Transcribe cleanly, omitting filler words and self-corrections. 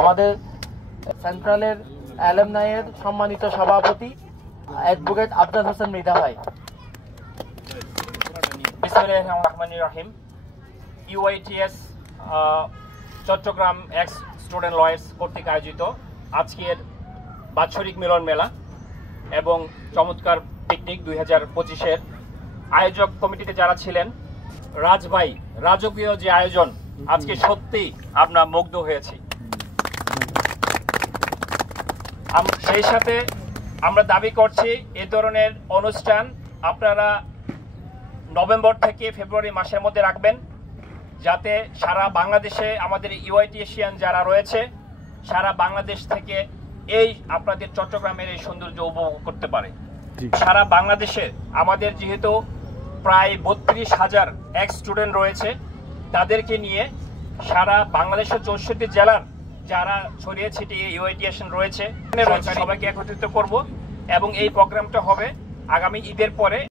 আমাদের সেন্ট্রালের অ্যালুমনাইয়ের সম্মানিত সভাপতি অ্যাডভোকেট আফজাল হোসেন মৃধা ভাই। বিসমিল্লাহির রহমানির রহিম। UITS Chittagong ex student lawyers কর্তৃক আয়োজিত আজকের বাৎসরিক মিলন মেলা এবং চমৎকার পিকনিক 2025-এর আয়োজক কমিটিতে যারা ছিলেন, রাজভাই, রাজকীয় যে আয়োজন, আজকে সত্যি আমরা মুগ্ধ হয়েছি। সেই সাথে আমরা দাবি করছি এই ধরনের অনুষ্ঠান আপনারা নভেম্বর থেকে ফেব্রুয়ারি মাসের মধ্যে রাখবেন, যাতে সারা বাংলাদেশে আমাদের ইউআইটিএশিয়ান যারা রয়েছে সারা বাংলাদেশ থেকে এই আপনাদের চট্টগ্রামের এই সৌন্দর্য উপভোগ করতে পারে। সারা বাংলাদেশে আমাদের যেহেতু প্রায় 32,000 এক্স স্টুডেন্ট রয়েছে, তাদেরকে নিয়ে সারা বাংলাদেশের 64 জেলার যারা ছড়িয়ে ছিটিয়ে ইউআইটিএশিয়ান রয়েছে সবাইকে একত্রিত করব এবং এই প্রোগ্রামটা হবে আগামী ঈদের পরে।